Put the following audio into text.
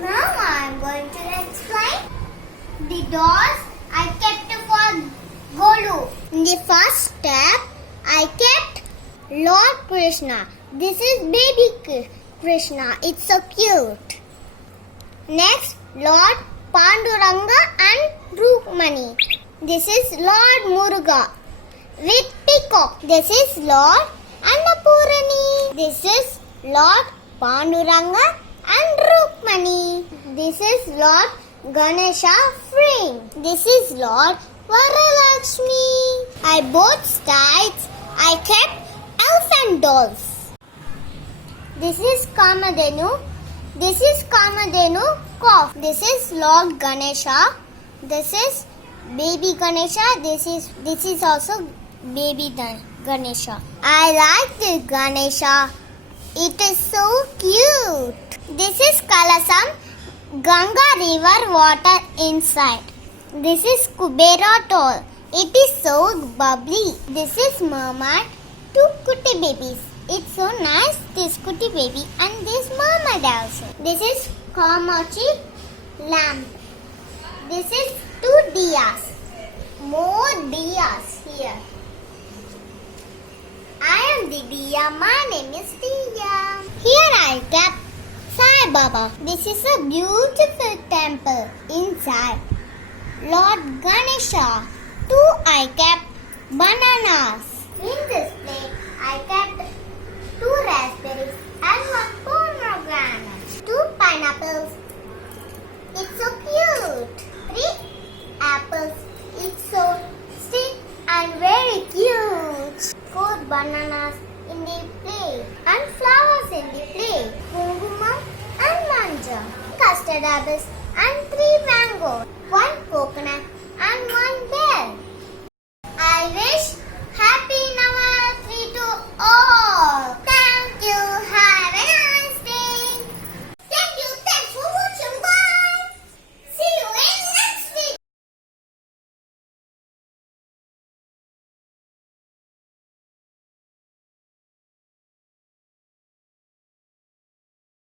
Now I am going to explain the dolls I kept for Golu. In the first step, I kept Lord Krishna. This is baby Krishna. It's so cute. Next, Lord Panduranga and Rukmani. This is Lord Muruga with peacock. This is Lord Annapurani. This is Lord Panduranga and Rukmani. This is Lord Ganesha Frame. This is Lord Varalakshmi. I both sides I kept elephant dolls. This is Kamadhenu. This is Kamadhenu cough. This is Lord Ganesha. This is baby Ganesha. This is also baby Ganesha. I like this Ganesha. It is so cute. This is Kalasam, Ganga river water inside. This is Kubera doll. It is so bubbly. This is mermaid, two cutie babies. It's so nice, this cutie baby and this mermaid also. This is Kamachi lamp. This is two diyas. More diyas here. I am the Diya. My name is Diya. Here I kept Sai Baba. This is a beautiful temple inside. Lord Ganesha. Two I kept bananas. In this plate I kept two raspberries and one pomegranate. Two pineapples. It's so cute. Three apples. It's so sweet and very cute. Four bananas in the plate and flowers in the plate. Kungumam and manja. Custard apples and three mangoes. One coconut and one bell. I wish